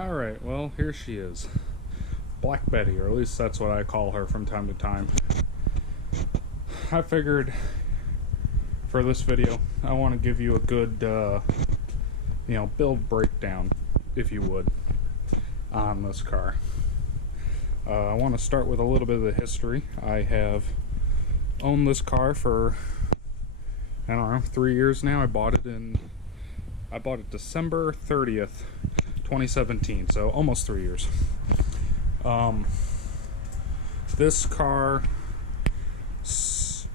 Alright, well, here she is. Black Betty, or at least that's what I call her from time to time. I figured for this video, I want to give you a good, build breakdown, if you would, on this car. I want to start with a little bit of the history. I have owned this car for, 3 years now. I bought it December 30th, 2017, so almost 3 years. This car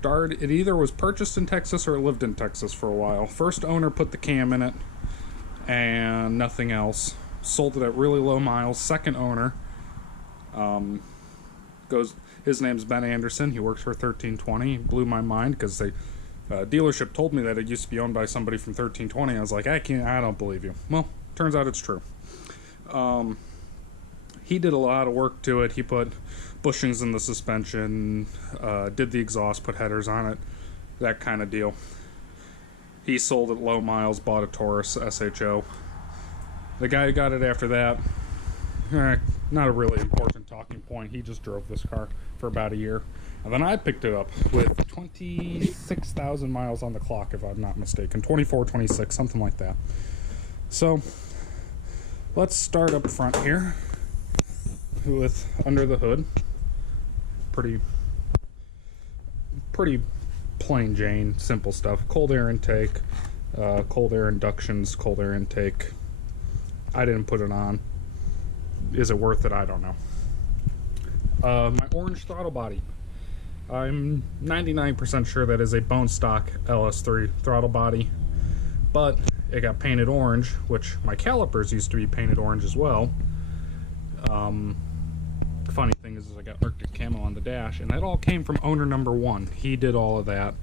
it either was purchased in Texas or it lived in Texas for a while. First owner put the cam in it and nothing else. Sold it at really low miles. Second owner his name's Ben Anderson. He works for 1320. He blew my mind because the dealership told me that it used to be owned by somebody from 1320. I was like, I don't believe you. Well, turns out it's true. He did a lot of work to it. He put bushings in the suspension, did the exhaust, put headers on it, that kind of deal. He sold at low miles, bought a Taurus SHO. The guy who got it after that, not a really important talking point. He just drove this car for about a year. And then I picked it up with 26,000 miles on the clock, if I'm not mistaken. 24, 26, something like that. So, let's start up front here with under the hood. Pretty plain Jane, simple stuff. Cold air intake, cold air inductions, cold air intake. I didn't put it on. Is it worth it? I don't know. My orange throttle body. I'm 99% sure that is a bone stock LS3 throttle body, but it got painted orange, which my calipers used to be painted orange as well. Funny thing is I got Arctic camo on the dash, and that all came from owner number one. He did all of that,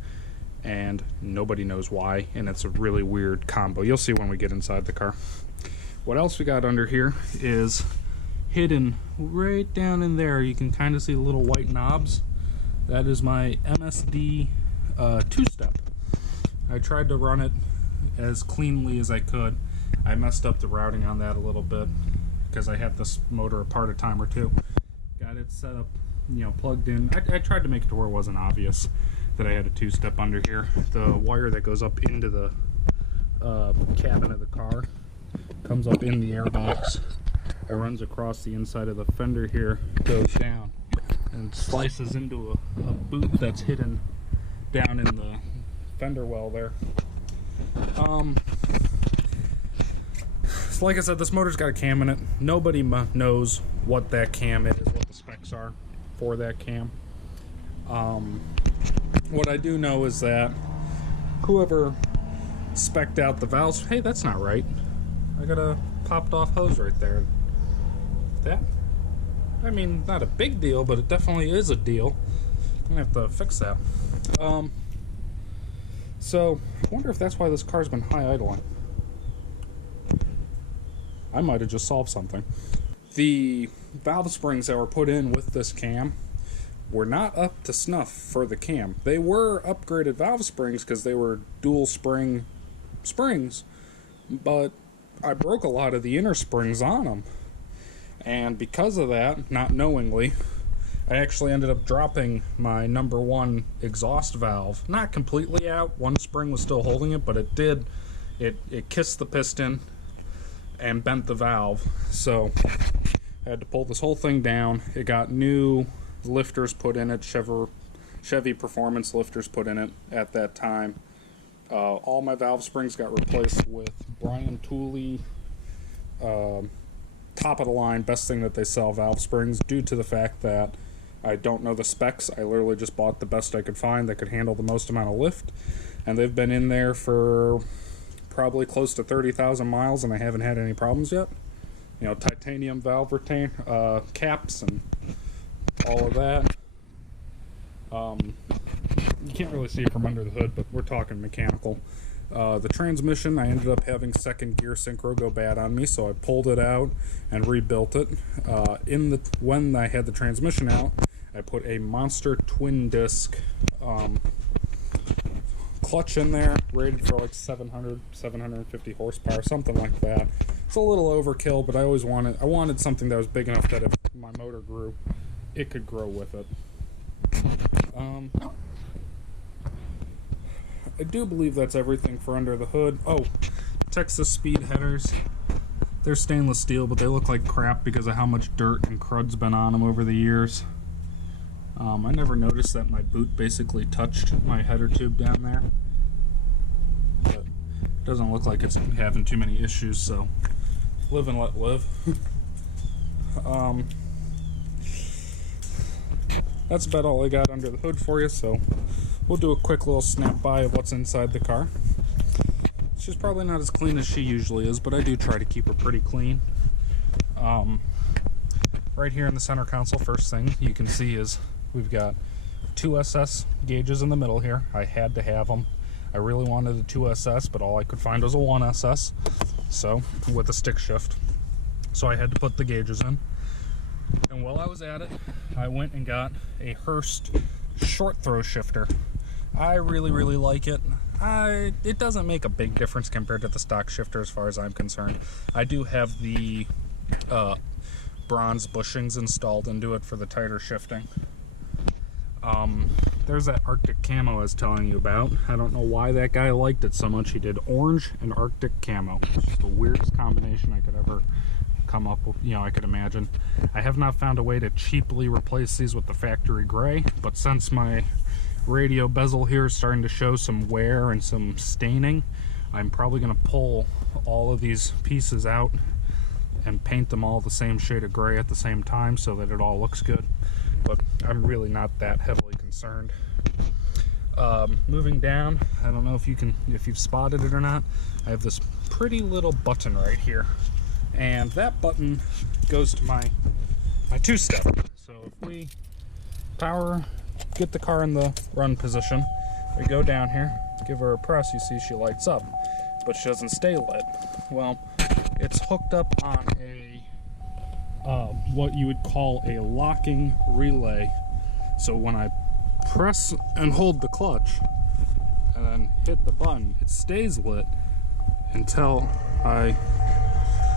and nobody knows why, and it's a really weird combo. You'll see when we get inside the car. What else we got under here is hidden right down in there. You can kind of see the little white knobs. That is my MSD two-step. I tried to run it as cleanly as I could. I messed up the routing on that a little bit because I had this motor apart a time or two. Got it set up, plugged in. I tried to make it to where it wasn't obvious that I had a two-step under here. The wire that goes up into the cabin of the car comes up in the airbox. It runs across the inside of the fender here, goes down, and slices into a boot that's hidden down in the fender well there. So like I said, this motor's got a cam in it. Nobody knows what that cam is, what the specs are for that cam. What I do know is that whoever spec'd out the valves, hey, that's not right. I got a popped off hose right there. Not a big deal, but it definitely is a deal. I'm gonna have to fix that. So, I wonder if that's why this car's been high idling. I might have just solved something. The valve springs that were put in with this cam were not up to snuff for the cam. They were upgraded valve springs because they were dual spring springs, but I broke a lot of the inner springs on them. And because of that, not knowingly, I actually ended up dropping my number one exhaust valve. Not completely out. One spring was still holding it, but it did. It kissed the piston and bent the valve. So I had to pull this whole thing down. It got new lifters put in it, Chevy Performance lifters put in it at that time. All my valve springs got replaced with Brian Tooley, top of the line, best thing that they sell valve springs, due to the fact that I don't know the specs. I literally just bought the best I could find that could handle the most amount of lift, and they've been in there for probably close to 30,000 miles, and I haven't had any problems yet. Titanium valve retain caps and all of that. You can't really see it from under the hood, but we're talking mechanical. The transmission, I ended up having second gear synchro go bad on me, so I pulled it out and rebuilt it. When I had the transmission out, I put a monster twin disc clutch in there, rated for like 750 horsepower, something like that. It's a little overkill, but I wanted something that was big enough that if my motor grew, it could grow with it. I do believe that's everything for under the hood. Oh, Texas speed headers. They're stainless steel, but they look like crap because of how much dirt and crud's been on them over the years. I never noticed that my boot basically touched my header tube down there. But it doesn't look like it's having too many issues, so live and let live. That's about all I got under the hood for you, so we'll do a quick little snap by of what's inside the car. She's probably not as clean as she usually is, but I do try to keep her pretty clean. Right here in the center console, first thing you can see is we've got 2 SS gauges in the middle here. I had to have them. I really wanted a 2 SS, but all I could find was a 1 SS, so with a stick shift. So I had to put the gauges in. And while I was at it, I went and got a Hurst short throw shifter. I really like it. It doesn't make a big difference compared to the stock shifter as far as I'm concerned. I do have the bronze bushings installed into it for the tighter shifting. There's that Arctic camo I was telling you about. I don't know why that guy liked it so much. He did orange and Arctic camo. It's just the weirdest combination I could ever come up with, I could imagine. I have not found a way to cheaply replace these with the factory gray, but since my radio bezel here is starting to show some wear and some staining, I'm probably going to pull all of these pieces out and paint them all the same shade of gray at the same time so that it all looks good, but I'm really not that heavily concerned. Moving down, I don't know if you've spotted it or not, I have this pretty little button right here, and that button goes to my two-step. So if we get the car in the run position, we go down here, give her a press, you see she lights up, but she doesn't stay lit. Well, it's hooked up on a what you would call a locking relay. So when I press and hold the clutch and then hit the button, it stays lit until I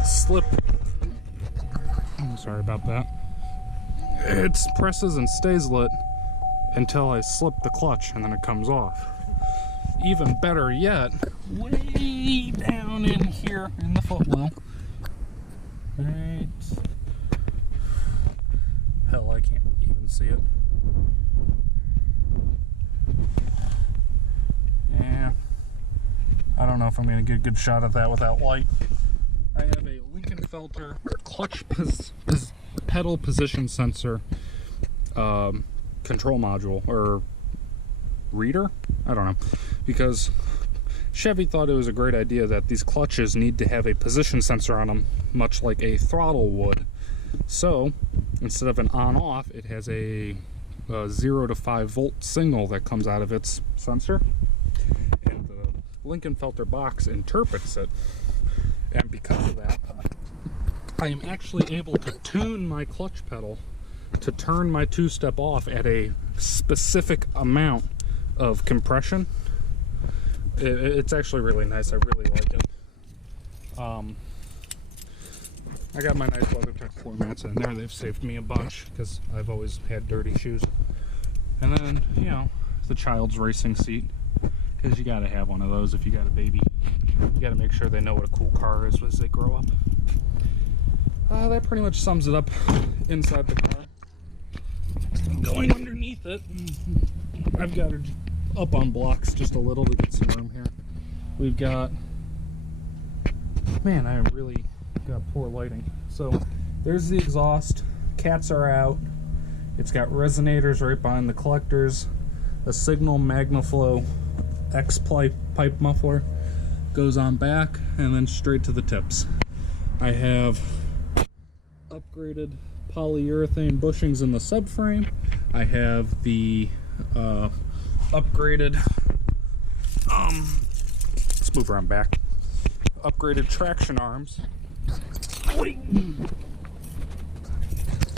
slip. I'm sorry about that. It presses and stays lit until I slip the clutch, and then it comes off. Even better yet, way down in here in the footwell, right, hell, I can't even see it. Yeah, I don't know if I'm going to get a good shot at that without light. I have a Lincoln-Felter clutch pedal position sensor control module, or reader? I don't know, because Chevy thought it was a great idea that these clutches need to have a position sensor on them, much like a throttle would. So instead of an on-off, it has a 0 to 5 volt signal that comes out of its sensor, and the Lincoln-Felter box interprets it, and because of that, I am actually able to tune my clutch pedal to turn my two-step off at a specific amount of compression. It's actually really nice. I really like it. I got my nice WeatherTech floor mats in there. They've saved me a bunch because I've always had dirty shoes. And then, the child's racing seat, because you got to have one of those if you got a baby. You got to make sure they know what a cool car is as they grow up. That pretty much sums it up inside the car. Going underneath it, I've got her up on blocks just a little to get some room here. We've got, man, I have really got poor lighting. So there's the exhaust, cats are out, it's got resonators right behind the collectors, a Signal MagnaFlow X-pipe muffler goes on back, and then straight to the tips. I have upgraded polyurethane bushings in the subframe. I have the upgraded let's move around back. Upgraded traction arms.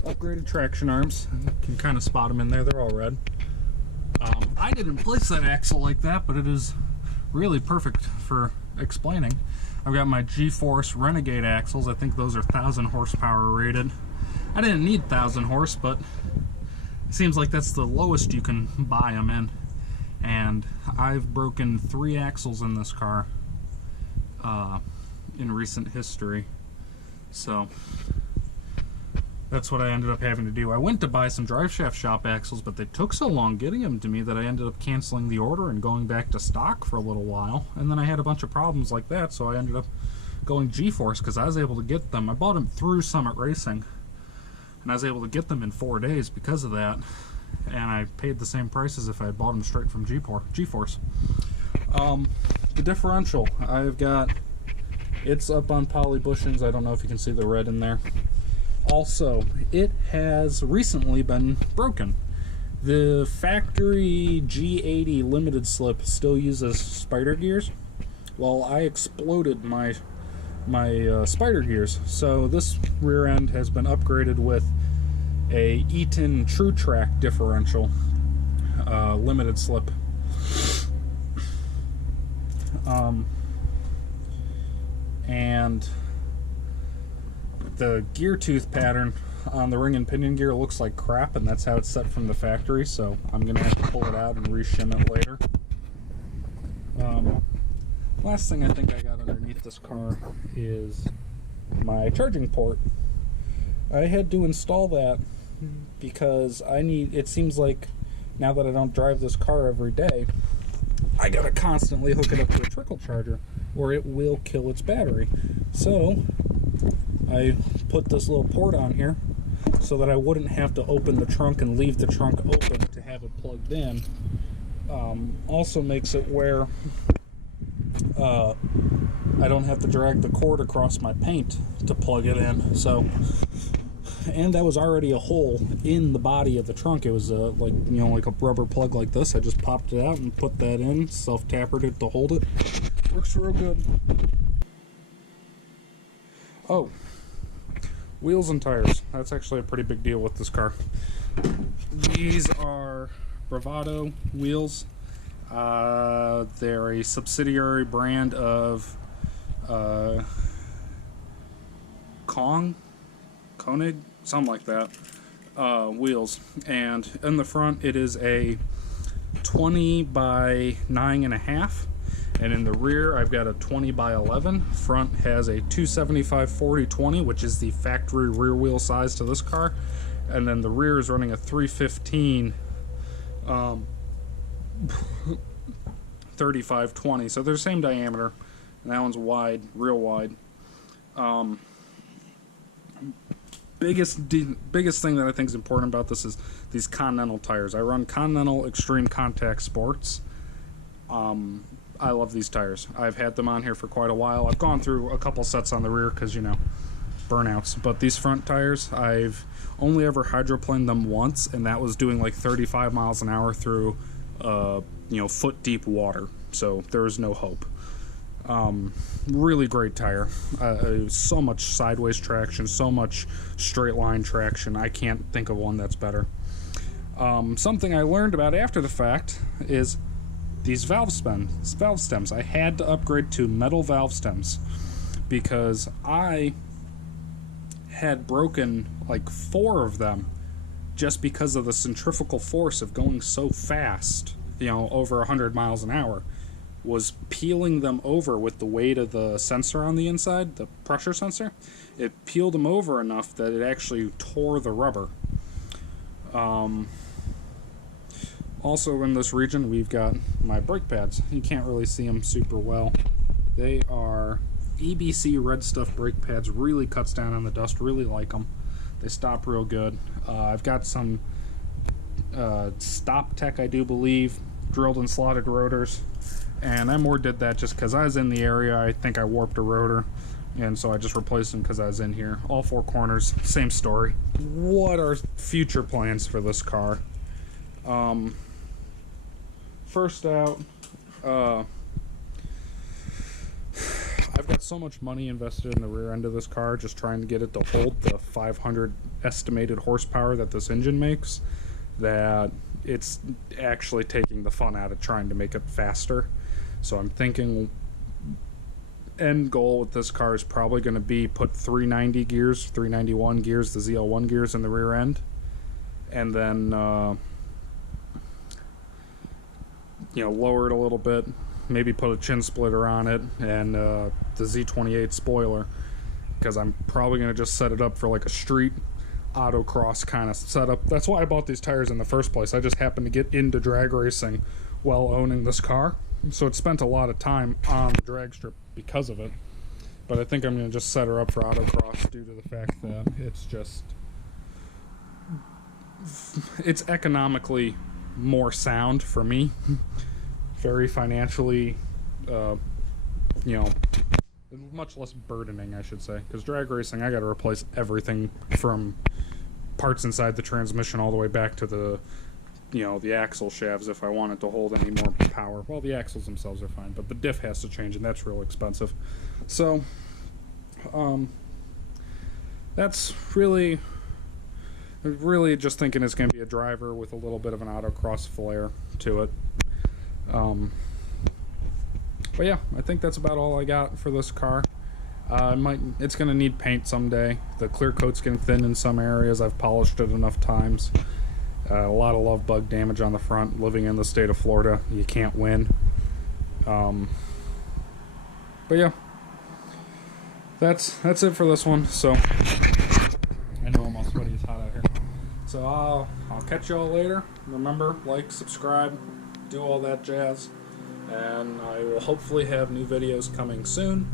Upgraded traction arms. You can kind of spot them in there. They're all red. I didn't place that axle like that, but it is really perfect for explaining, I've got my G-Force Renegade axles. I think those are 1,000 horsepower rated. I didn't need 1,000 horse, but it seems like that's the lowest you can buy them in. And I've broken 3 axles in this car in recent history. So that's what I ended up having to do. I went to buy some driveshaft shop axles, but they took so long getting them to me that I ended up canceling the order and going back to stock for a little while. And then I had a bunch of problems like that, so I ended up going G-Force because I was able to get them. I bought them through Summit Racing, and I was able to get them in 4 days because of that. And I paid the same price as if I had bought them straight from G-Force. The differential, I've got, it's up on poly bushings. I don't know if you can see the red in there. Also, it has recently been broken. The factory G80 limited slip still uses spider gears. Well, I exploded my spider gears, so this rear end has been upgraded with a Eaton True Track differential limited slip. And the gear tooth pattern on the ring and pinion gear looks like crap, and that's how it's set from the factory, so I'm gonna have to pull it out and reshim it later. Last thing I think I got underneath this car is my charging port. I had to install that because it seems like now that I don't drive this car every day, I gotta constantly hook it up to a trickle charger or it will kill its battery. So I put this little port on here so that I wouldn't have to open the trunk and leave the trunk open to have it plugged in. Also makes it where I don't have to drag the cord across my paint to plug it in. So, and that was already a hole in the body of the trunk. It was like a rubber plug like this. I just popped it out and put that in, self-tapered it to hold it. Works real good. Oh, wheels and tires. That's actually a pretty big deal with this car. These are Bravado wheels. They're a subsidiary brand of Koenig, something like that, wheels. And in the front it is a 20 by 9.5, and in the rear I've got a 20 by 11. Front has a 275/40/20, which is the factory rear wheel size to this car, and then the rear is running a 315 35/20, so they're the same diameter, and that one's wide, real wide. Biggest thing that I think is important about this is these Continental tires. I run Continental Extreme Contact Sports. I love these tires. I've had them on here for quite a while. I've gone through a couple sets on the rear because, burnouts. But these front tires, I've only ever hydroplaned them once, and that was doing like 35 miles an hour through foot deep water, so there is no hope. Really great tire. So much sideways traction, so much straight line traction. I can't think of one that's better. Something I learned about after the fact is these valve stems. I had to upgrade to metal valve stems because I had broken like 4 of them just because of the centrifugal force of going so fast, over 100 miles an hour, was peeling them over with the weight of the sensor on the inside, the pressure sensor. It peeled them over enough that it actually tore the rubber. Also in this region, we've got my brake pads. You can't really see them super well. They are EBC Red Stuff brake pads. Really cuts down on the dust. Really like them. They stop real good. I've got some Stop Tech, I do believe, drilled and slotted rotors, and I more did that just because I was in the area. I think I warped a rotor, and so I just replaced them because I was in here. All 4 corners, same story. What are future plans for this car? First out, I've got so much money invested in the rear end of this car, just trying to get it to hold the 500 estimated horsepower that this engine makes, that it's actually taking the fun out of trying to make it faster. So I'm thinking end goal with this car is probably going to be put 390 gears, 391 gears, the ZL1 gears in the rear end, and then lower it a little bit, maybe put a chin splitter on it, and the Z28 spoiler, because I'm probably going to just set it up for like a street autocross kind of setup. That's why I bought these tires in the first place. I just happened to get into drag racing while owning this car, so it spent a lot of time on the drag strip because of it. But I think I'm going to just set her up for autocross due to the fact that it's economically more sound for me, very financially, much less burdening, I should say, because drag racing, I got to replace everything from parts inside the transmission all the way back to the axle shafts if I want it to hold any more power. Well, the axles themselves are fine, but the diff has to change, and that's real expensive. So that's really just thinking it's going to be a driver with a little bit of an autocross flair to it. But yeah, I think that's about all I got for this car. It's going to need paint someday. The clear coat's getting thin in some areas. I've polished it enough times. A lot of love bug damage on the front. Living in the state of Florida, you can't win. But yeah, that's it for this one. So I know I'm all sweaty, it's hot out here. So I'll catch y'all later. Remember, like, subscribe, do all that jazz, and I will hopefully have new videos coming soon.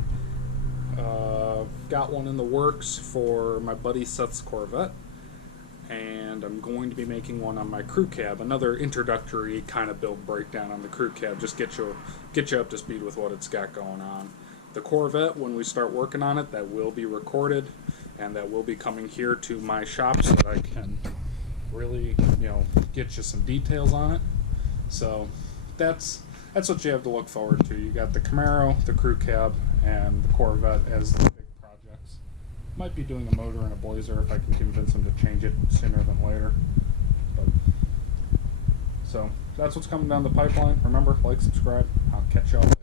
Got one in the works for my buddy Seth's Corvette, and I'm going to be making one on my crew cab, another introductory kind of build breakdown on the crew cab, just get you up to speed with what it's got going on. The Corvette, when we start working on it, that will be recorded, and that will be coming here to my shop so that I can really, get you some details on it. So that's what you have to look forward to. You got the Camaro, the crew cab, and the Corvette as the big projects. Might be doing a motor and a Blazer if I can convince them to change it sooner than later. So that's what's coming down the pipeline. Remember, like, subscribe. I'll catch y'all later.